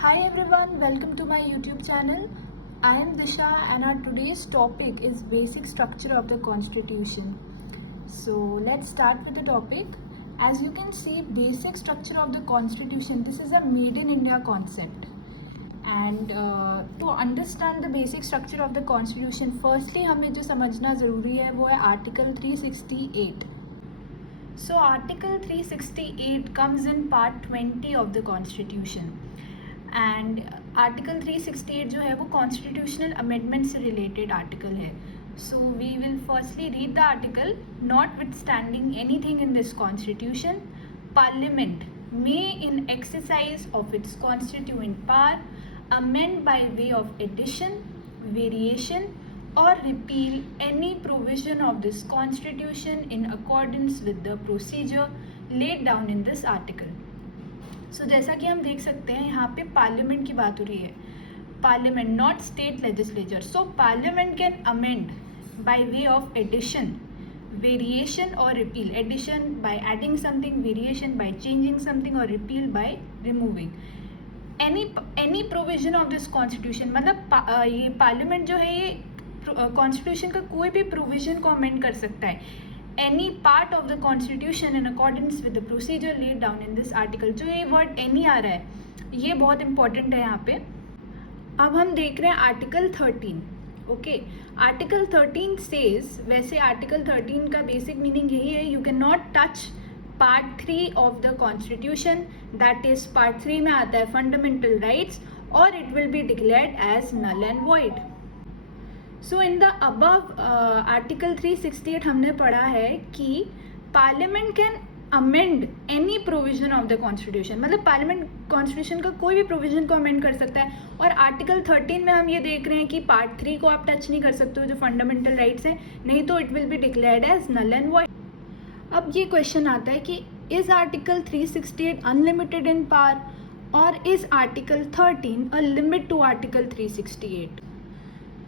Hi everyone, welcome to my YouTube channel. I am Disha and our today's topic is basic structure of the constitution. So let's start with the topic. As you can see, basic structure of the constitution, this is a made in India concept. And to understand the basic structure of the constitution, firstly हमें जो समझना ज़रूरी है वो है आर्टिकल 368. So Article 368 comes in part 20 of the Constitution. And Article 368 जो है वो Constitutional Amendment से related article है. So we will firstly read the article. Notwithstanding anything in this Constitution, Parliament may, in exercise of its constituent power, amend by way of addition, variation, or repeal any provision of this constitution in accordance with the procedure laid down in this article. So जैसा कि हम देख सकते हैं यहाँ पे पार्लियामेंट की बात हो रही है. Parliament not state legislature. So parliament can amend by way of addition, variation or repeal. Addition by adding something, variation by changing something, or repeal by removing any provision of this constitution. मतलब ये पार्लियामेंट जो है ये कॉन्स्टिट्यूशन का कोई भी प्रोविजन को अमेंड कर सकता है. Any part of the constitution in accordance with the procedure laid down in this article. जो ये वर्ड एनी आ रहा है ये बहुत इंपॉर्टेंट है यहाँ पे. अब हम देख रहे हैं आर्टिकल 13. ओके, आर्टिकल 13 सेज, वैसे आर्टिकल 13 का बेसिक मीनिंग यही है, you can not touch part 3 of the constitution. That is part 3 में आता है फंडामेंटल राइट्स, और it will be declared as null and void. So in the above article 368 हमने पढ़ा है कि parliament can amend any provision of the constitution. मतलब parliament constitution का कोई भी प्रोविजन को अमेंड कर सकता है. और आर्टिकल 13 में हम ये देख रहे हैं कि पार्ट 3 को आप टच नहीं कर सकते हो जो फंडामेंटल राइट्स हैं, नहीं तो it will be declared as null and void. अब ये क्वेश्चन आता है कि is article 368 unlimited in power और is article 13 a limit to article 368.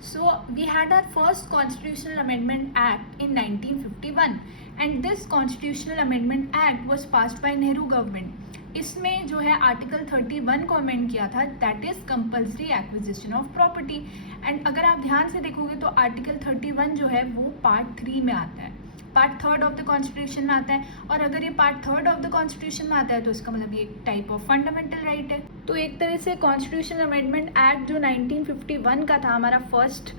So we had our first Constitutional Amendment Act in 1951 and this Constitutional Amendment Act was passed by Nehru government. इसमें जो है आर्टिकल 31 को अमेंड किया था, that is compulsory acquisition of property. And अगर आप ध्यान से देखोगे तो आर्टिकल 31 जो है वो पार्ट 3 में आता है, पार्ट 3 ऑफ द कॉन्स्टिट्यूशन में आता है. और अगर ये पार्ट 3 ऑफ द कॉन्स्टिट्यूशन में आता है तो इसका मतलब ये एक टाइप ऑफ फंडामेंटल राइट है. तो एक तरह से कॉन्स्टिट्यूशन अमेंडमेंट एक्ट जो 1951 का था हमारा फर्स्ट,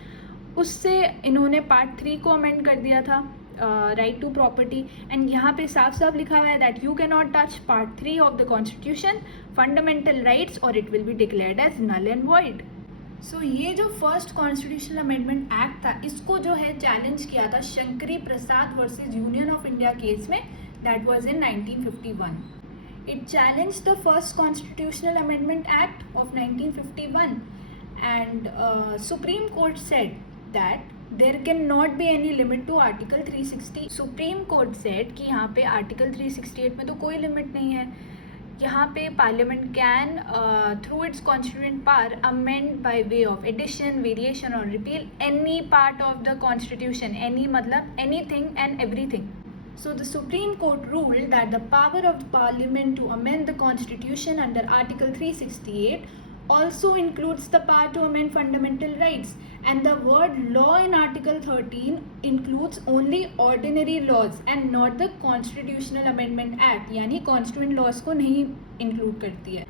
उससे इन्होंने पार्ट 3 को अमेंड कर दिया था, राइट टू प्रॉपर्टी. एंड यहाँ पे साफ साफ लिखा हुआ है that you can not touch part 3 of the constitution, fundamental rights, और it will be declared as null and void. So ये जो फर्स्ट कॉन्स्टिट्यूशनल अमेंडमेंट एक्ट था इसको जो है चैलेंज किया था Shankari Prasad versus Union of India case में, that was in 1951. It challenge the first constitutional amendment act of 1951 and Supreme Court said that there can not be any limit to article 360. Supreme Court said कि यहाँ पे आर्टिकल 368 में तो कोई लिमिट नहीं है. यहाँ पे parliament can through its constituent power amend by way of addition, variation और repeal any part of the constitution. Any मतलब anything and everything. So the Supreme Court ruled that the power of the Parliament to amend the Constitution under Article 368 also includes the power to amend fundamental rights, and the word law in Article 13 includes only ordinary laws and not the Constitutional Amendment Act. यानी constituent laws को नहीं include करती है.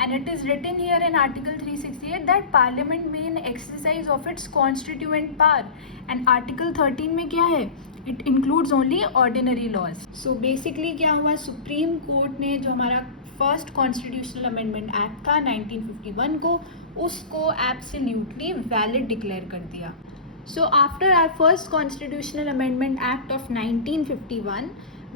And it is written here in Article 368 that Parliament may in exercise of its constituent power. And Article 13 में क्या है? It includes only ordinary laws. So basically क्या हुआ, सुप्रीम कोर्ट ने जो हमारा फर्स्ट कॉन्स्टिट्यूशनल अमेंडमेंट एक्ट था 1951 को, उसको एब्सोल्युटली वैलिड डिक्लेयर कर दिया. So after our first constitutional amendment act of 1951,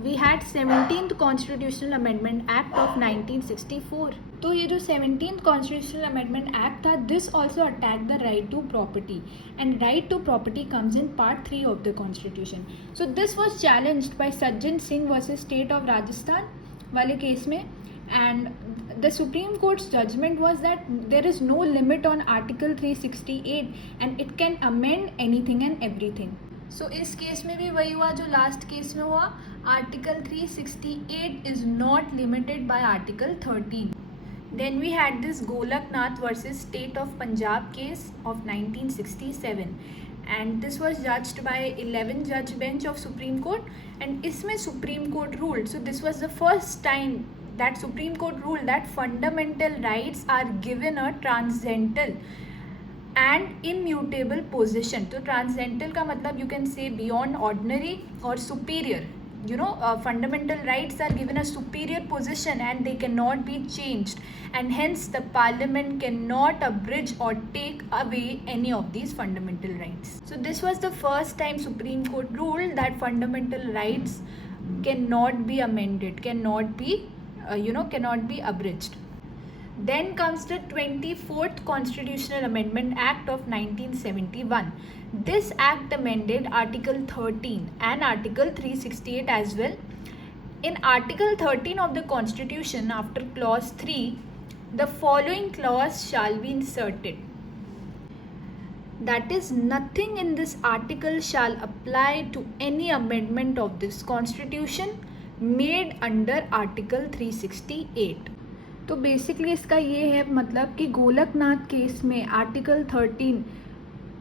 we had 17th Constitutional Amendment Act of 1964. तो ये जो 17th Constitutional Amendment Act था, this also attacked the right to property, and right to property comes in part 3 of the Constitution. So this was challenged by Sajjan Singh versus State of Rajasthan वाले केस में, and the Supreme Court's judgment was that there is no limit on Article 368 and it can amend anything and everything. सो इस केस में भी वही हुआ जो last case में हुआ. आर्टिकल 368 is not limited by article 13. Then we had this Golak Nath versus State of Punjab case of 1967, and this was judged by 11 judge bench of Supreme Court, and इसमें Supreme Court ruled. So this was the first time that Supreme Court ruled that fundamental rights are given a transcendental and immutable position. तो transcendental का मतलब you can say beyond ordinary or superior. Fundamental rights are given a superior position and they cannot be changed, and hence the parliament cannot abridge or take away any of these fundamental rights. So this was the first time Supreme Court ruled that fundamental rights cannot be amended, cannot be abridged. Then comes the 24th Constitutional Amendment Act of 1971. This act amended Article 13 and Article 368 as well. In Article 13 of the Constitution, after Clause 3, the following clause shall be inserted. That is, nothing in this article shall apply to any amendment of this Constitution made under Article 368. तो बेसिकली इसका ये है मतलब कि गोलकनाथ केस में article 13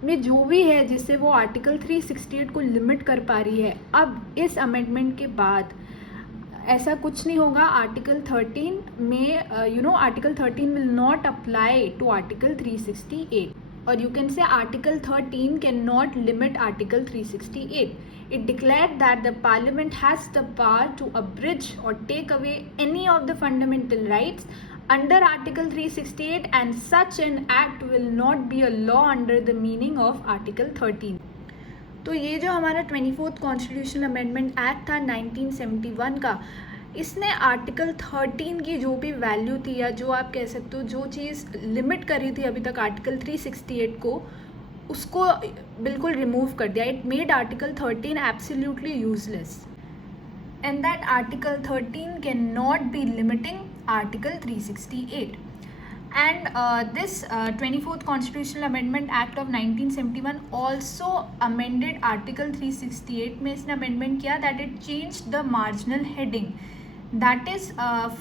में जो भी है जिससे वो आर्टिकल 368 को लिमिट कर पा रही है, अब इस अमेंडमेंट के बाद ऐसा कुछ नहीं होगा. आर्टिकल 13 में article 13 will not apply to article 368, or you can say Article 13 cannot limit Article 368. It declared that the Parliament has the power to abridge or take away any of the fundamental rights under Article 368, and such an act will not be a law under the meaning of Article 13. तो ये जो हमारा 24th constitutional amendment act था 1971 का, इसने आर्टिकल 13 की जो भी वैल्यू थी, या जो आप कह सकते हो जो चीज़ लिमिट करी थी अभी तक आर्टिकल 368 को, उसको बिल्कुल रिमूव कर दिया. It made article 13 absolutely useless, and that article 13 can not B limiting article 368. And this 24th Constitutional Amendment Act of 1971 also amended Article 368 में इसने amendment किया that it changed the marginal heading. That is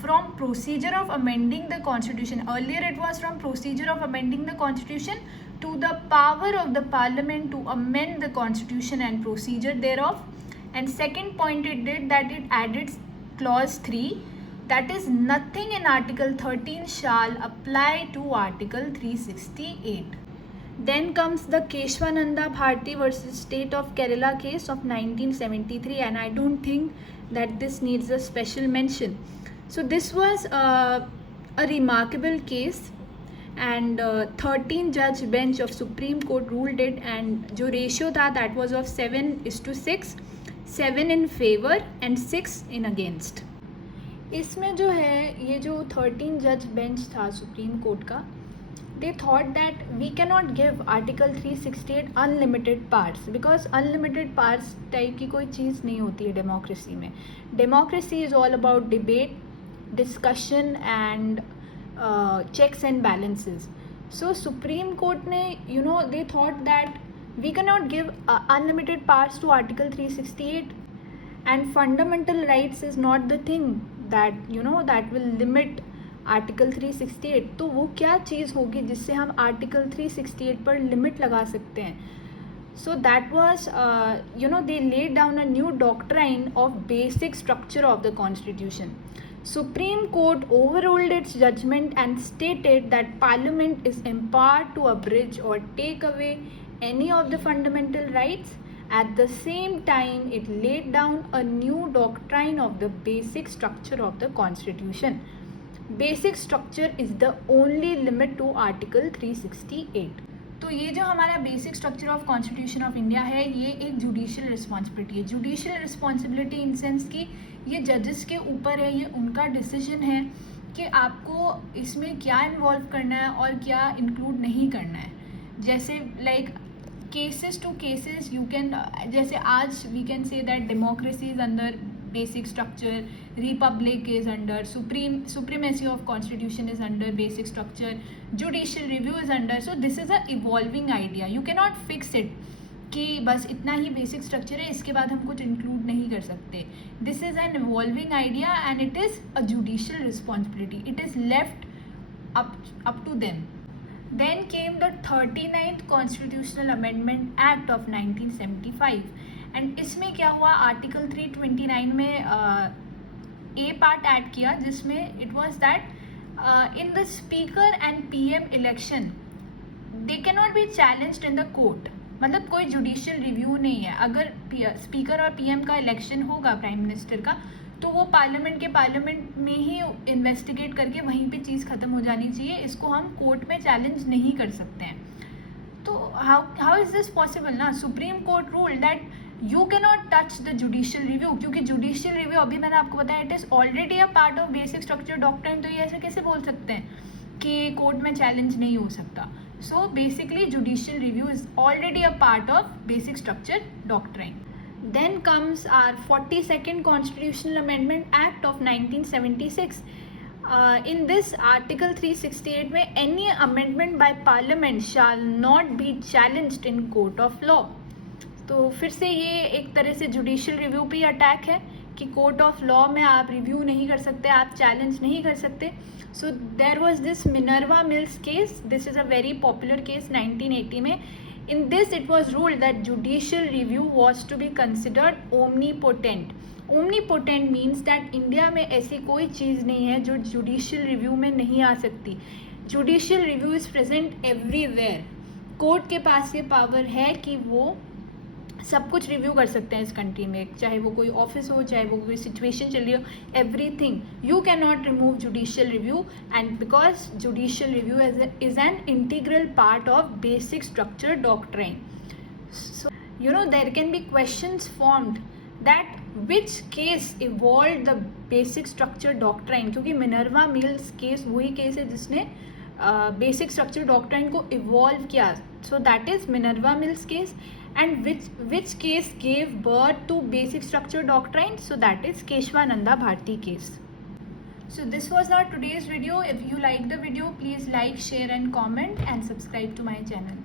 from procedure of amending the Constitution. Earlier it was from procedure of amending the Constitution to the power of the Parliament to amend the Constitution and procedure thereof. And second point it did that it added clause 3. That is, nothing in Article 13 shall apply to Article 368. Then comes the Keshwananda Bharti versus State of Kerala case of 1973, and I don't think that this needs a special mention. So this was a remarkable case, and 13 judge bench of Supreme Court ruled it, and जो ratio था that was of 7:6, 7 in favor and 6 in against. इसमें जो है ये जो 13 जज बेंच था Supreme Court का, they thought that we can not give article 368 unlimited parts, because unlimited parts type की कोई चीज़ नहीं होती है डेमोक्रेसी में. Democracy is all about debate, discussion and checks and balances. So Supreme Court ने they thought that we can not give unlimited parts to article 368, and fundamental rights is not the thing that will limit article 368. तो वो क्या चीज़ होगी जिससे हम आर्टिकल 368 पर लिमिट लगा सकते हैं. So that was they laid down a new doctrine of basic structure of the constitution. Supreme Court overruled its judgment and stated that Parliament is empowered to abridge or take away any of the fundamental rights. At the same time, it laid down a new doctrine of the basic structure of the Constitution. Basic structure is the only limit to Article 368. तो ये जो हमारा basic structure of constitution of India है, ये एक judicial responsibility है. Judicial responsibility in sense कि ये जजेस के ऊपर है, ये उनका डिसीजन है कि आपको इसमें क्या इन्वॉल्व करना है और क्या इंक्लूड नहीं करना है. जैसे like cases to cases you can जैसे आज we can say that democracy is under basic structure, republic is under supremacy of constitution is under basic structure, judicial review is under. So this is a evolving idea. You cannot fix it कि बस इतना ही basic structure है, इसके बाद हम कुछ इंक्लूड नहीं कर सकते. This is an evolving idea and it is a judicial responsibility. It is left up to them. Then came the 39th Constitutional Amendment Act of 1975 एंड इसमें क्या हुआ, आर्टिकल 329 में ए पार्ट ऐड किया जिसमें it was that in the speaker and PM election they can not B challenged in the court. मतलब कोई judicial review नहीं है. अगर स्पीकर और पीएम का इलेक्शन होगा प्राइम मिनिस्टर का, तो वो पार्लियामेंट में ही इन्वेस्टिगेट करके वहीं पे चीज़ ख़त्म हो जानी चाहिए. इसको हम कोर्ट में चैलेंज नहीं कर सकते हैं. तो हाउ इज़ दिस पॉसिबल ना. Supreme court rule that you can not touch the judicial review, क्योंकि जुडिशियल रिव्यू अभी मैंने आपको बताया it is already a part of basic structure doctrine. तो ये ऐसे कैसे बोल सकते हैं कि कोर्ट में चैलेंज नहीं हो सकता. So basically judicial review is already a part of basic structure doctrine. Then comes our 42nd Constitutional Amendment Act of 1976. In this Article 368 में any amendment by Parliament shall not be challenged in court of law. तो फिर से ये एक तरह से judicial review पे अटैक है कि कोर्ट ऑफ लॉ में आप रिव्यू नहीं कर सकते, आप चैलेंज नहीं कर सकते. So there was this Minerva Mills case. This is a very popular case 1980 में. In this, it was ruled that judicial review was to be considered omnipotent. Omnipotent means that India में ऐसी कोई चीज़ नहीं है जो judicial review में नहीं आ सकती. Judicial review is present everywhere. Court के पास ये पावर है कि वो सब कुछ रिव्यू कर सकते हैं इस कंट्री में, चाहे वो कोई ऑफिस हो, चाहे वो कोई सिचुएशन चल रही हो, everything. You can not remove judicial review and because judicial review is an integral part of basic structure doctrine. So you know there can be questions formed that which case evolve the basic structure doctrine, क्योंकि Minerva Mills case वही case है जिसने basic structure doctrine को evolve किया. So that is Minerva Mills case. And which case gave birth to basic structure doctrine? So that is Keshwananda Bharti case. So this was our today's video. If you like the video, please like, share and comment and subscribe to my channel.